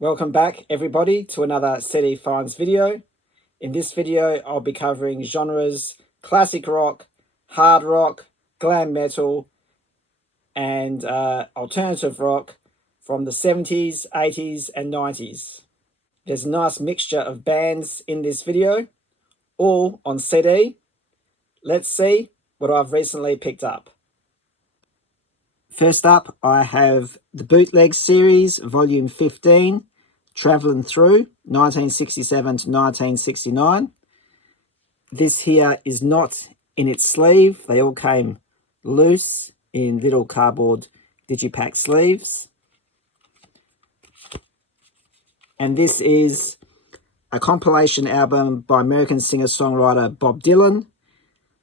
Welcome back everybody to another CD Finds video. In this video I'll be covering genres classic rock, hard rock, glam metal and alternative rock from the 70s, 80s and 90s. There's a nice mixture of bands in this video, all on CD. Let's see what I've recently picked up. First up, I have the Bootleg Series, Volume 15, Travelling Through, 1967 to 1969. This here is not in its sleeve. They all came loose in little cardboard digipack sleeves. And this is a compilation album by American singer-songwriter Bob Dylan,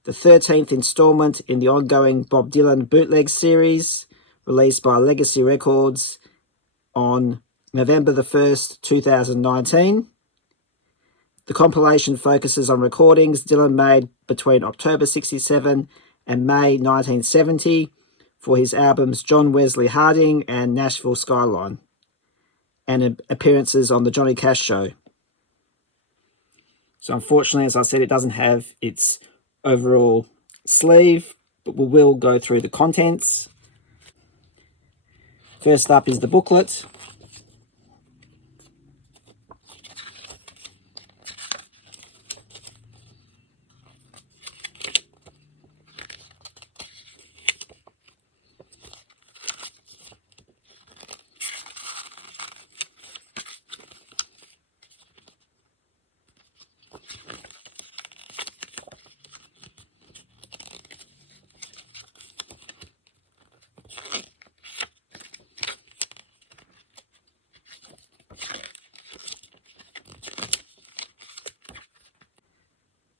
the 13th installment in the ongoing Bob Dylan Bootleg series, released by Legacy Records on November the 1st, 2019. The compilation focuses on recordings Dylan made between October 67 and May 1970 for his albums John Wesley Harding and Nashville Skyline, and appearances on the Johnny Cash Show. So unfortunately, as I said, it doesn't have its overall sleeve, but we will go through the contents. First up is the booklet.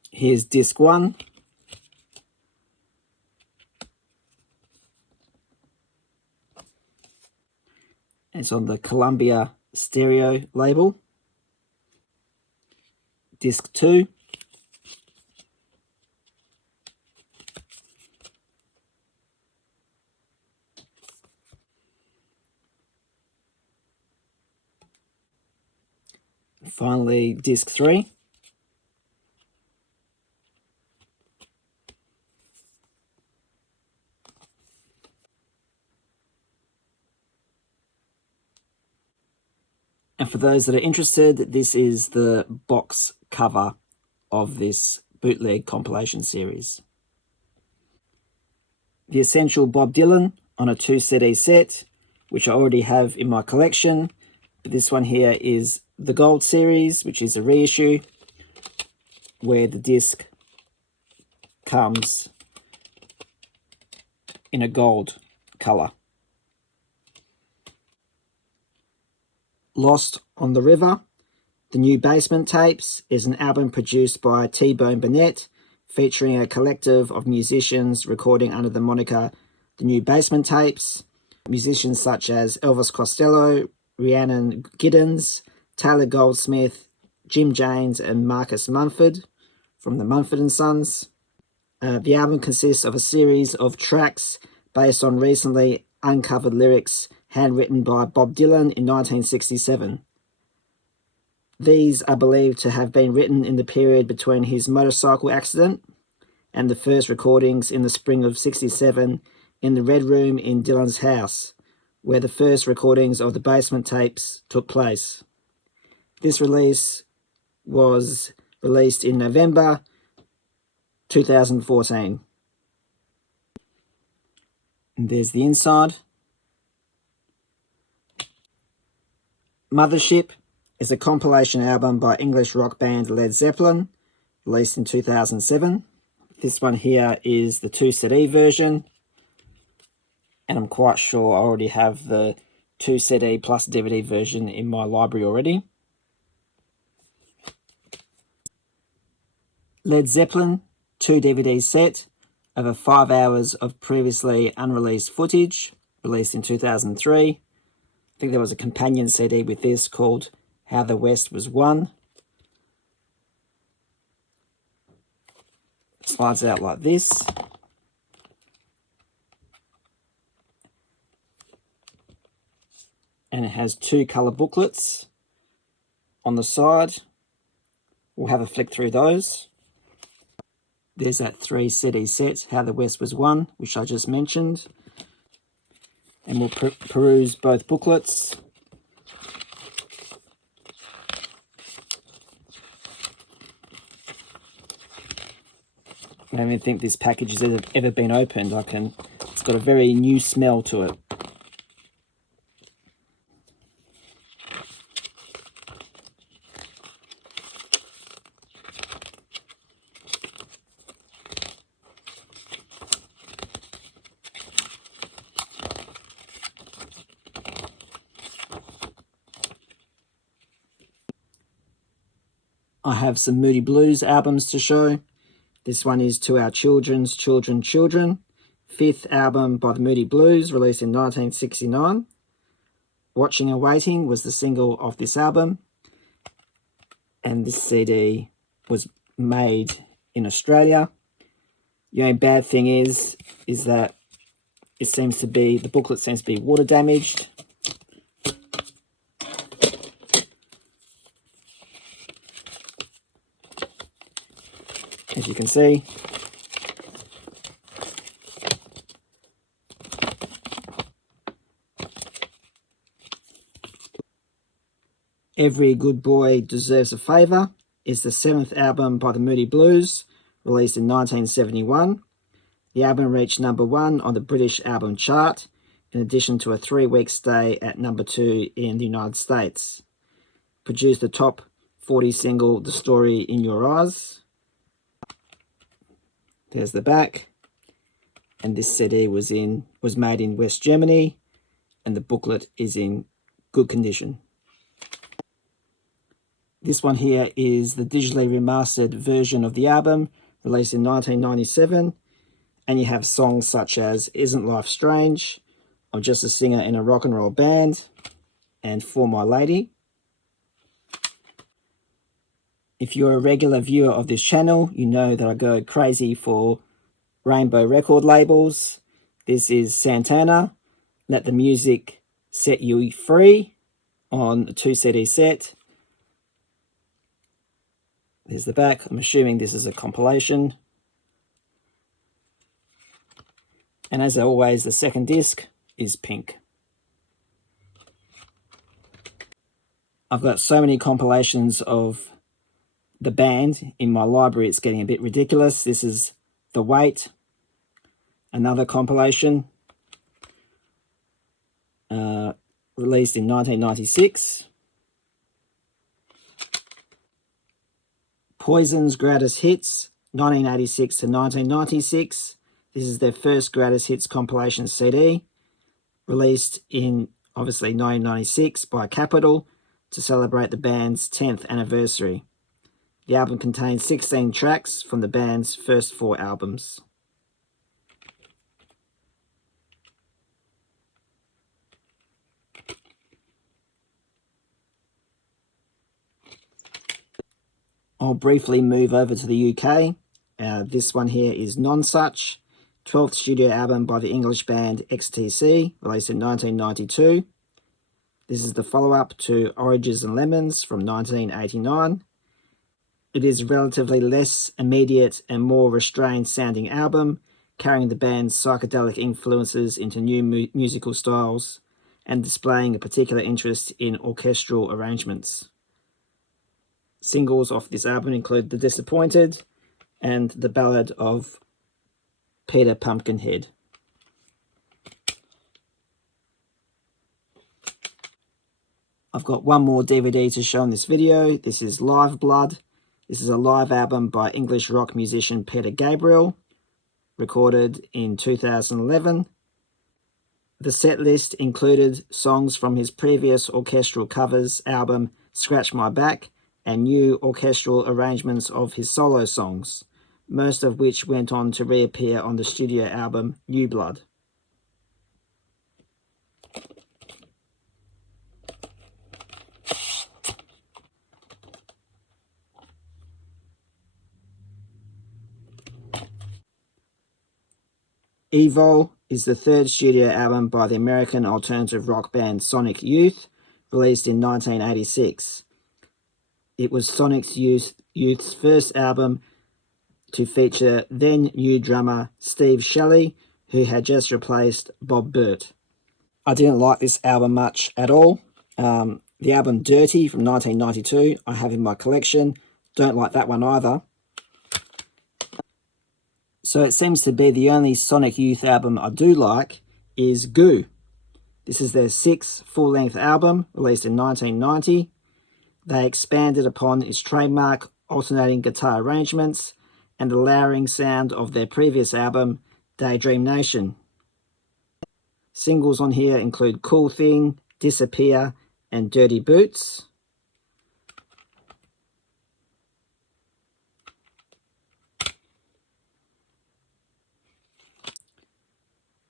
Here's disc 1. It's on the Columbia stereo label. Disc 2. And finally, disc 3. And for those that are interested, this is the box cover of this bootleg compilation series. The Essential Bob Dylan on a 2 CD set, which I already have in my collection. But this one here is the Gold series, which is a reissue, where the disc comes in a gold color. Lost on the River, the New Basement Tapes, is an album produced by T-Bone Burnett, featuring a collective of musicians recording under the moniker The New Basement Tapes. Musicians such as Elvis Costello, Rhiannon Giddens, Taylor Goldsmith, Jim James and Marcus Mumford from the Mumford & Sons. The album consists of a series of tracks based on recently uncovered lyrics handwritten by Bob Dylan in 1967. These are believed to have been written in the period between his motorcycle accident and the first recordings in the spring of '67 in the Red Room in Dylan's house, where the first recordings of the Basement Tapes took place. This release was released in November 2014. And there's the inside. Mothership is a compilation album by English rock band Led Zeppelin, released in 2007. This one here is the 2 CD version, and I'm quite sure I already have the 2 CD plus DVD version in my library already. Led Zeppelin 2 DVD set over 5 hours of previously unreleased footage, released in 2003. I think there was a companion CD with this called How the West Was Won. It slides out like this. and it has 2 colour booklets on the side. We'll have a flick through those. There's that 3 CD set, How the West Was Won, which I just mentioned. And we'll peruse both booklets. I don't even think this package has ever been opened. It's got a very new smell to it. I have some Moody Blues albums to show. This one is To Our Children's Children, 5th album by the Moody Blues, released in 1969. Watching and Waiting was the single of this album. And this CD was made in Australia. The only bad thing is that the booklet seems to be water damaged. As you can see, Every Good Boy Deserves a Favour is the 7th album by the Moody Blues, released in 1971. The album reached #1 on the British album chart, in addition to a 3-week stay at #2 in the United States. Produced the top 40 single, The Story in Your Eyes. There's the back. And this CD was made in West Germany, and the booklet is in good condition. This one here is the digitally remastered version of the album, released in 1997. And you have songs such as Isn't Life Strange, I'm Just a Singer in a Rock and Roll Band, and For My Lady. If you're a regular viewer of this channel, you know that I go crazy for rainbow record labels. This is Santana, Let the Music Set You Free, on a 2 CD set. There's the back. I'm assuming this is a compilation. And as always, the second disc is pink. I've got so many compilations of the band in my library, it's getting a bit ridiculous. This is The Wait, another compilation, released in 1996. Poison's Greatest Hits, 1986 to 1996. This is their first Greatest Hits compilation CD, released in, obviously, 1996 by Capitol to celebrate the band's 10th anniversary. The album contains 16 tracks from the band's first 4 albums. I'll briefly move over to the UK. This one here is Nonsuch, 12th studio album by the English band XTC, released in 1992. This is the follow-up to Oranges and Lemons from 1989. It is a relatively less immediate and more restrained sounding album, carrying the band's psychedelic influences into new musical styles and displaying a particular interest in orchestral arrangements. Singles off this album include The Disappointed and The Ballad of Peter Pumpkinhead. I've got one more DVD to show in this video. This is Live Blood. This is a live album by English rock musician Peter Gabriel, recorded in 2011. The set list included songs from his previous orchestral covers album Scratch My Back and new orchestral arrangements of his solo songs, most of which went on to reappear on the studio album New Blood. Evol is the third studio album by the American alternative rock band Sonic Youth, released in 1986. It was Sonic Youth's first album to feature then new drummer Steve Shelley, who had just replaced Bob Burt. I didn't like this album much at all. The album Dirty from 1992 I have in my collection. Don't like that one either. So it seems to be the only Sonic Youth album I do like is Goo. This is their sixth full-length album, released in 1990. They expanded upon its trademark alternating guitar arrangements and the layering sound of their previous album, Daydream Nation. Singles on here include Cool Thing, Disappear, and Dirty Boots.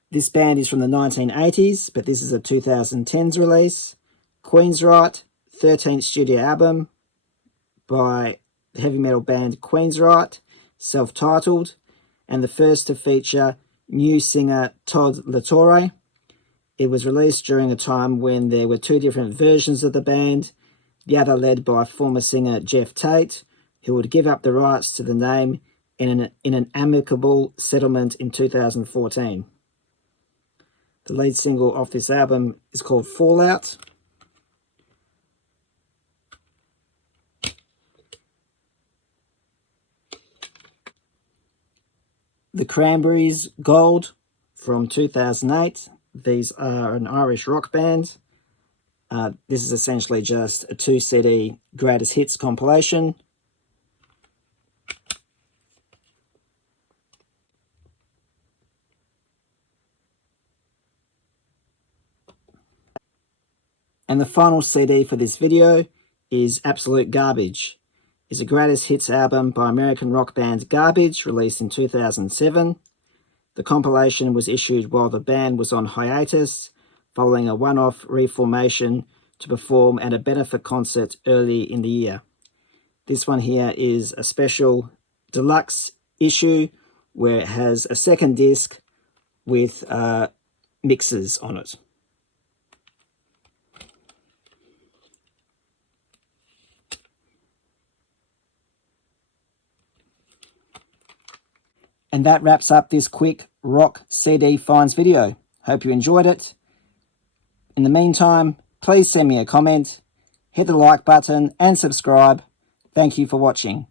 This band is from the 1980s, but this is a 2010s release. Queensryche, 13th studio album by the heavy metal band Queensryche, self-titled, and the first to feature new singer Todd LaTorre. It was released during a time when there were two different versions of the band, the other led by former singer Jeff Tate, who would give up the rights to the name in an amicable settlement in 2014. The lead single off this album is called Fallout. The Cranberries, Gold, from 2008. These are an Irish rock band. This is essentially just a 2-CD greatest hits compilation. And the final CD for this video is Absolute Garbage. It's a greatest hits album by American rock band Garbage, released in 2007. The compilation was issued while the band was on hiatus, following a one-off reformation to perform at a benefit concert early in the year. This one here is a special deluxe issue where it has a second disc with mixes on it. And that wraps up this quick rock CD finds video. Hope you enjoyed it. In the meantime, please send me a comment, hit the like button and subscribe. Thank you for watching.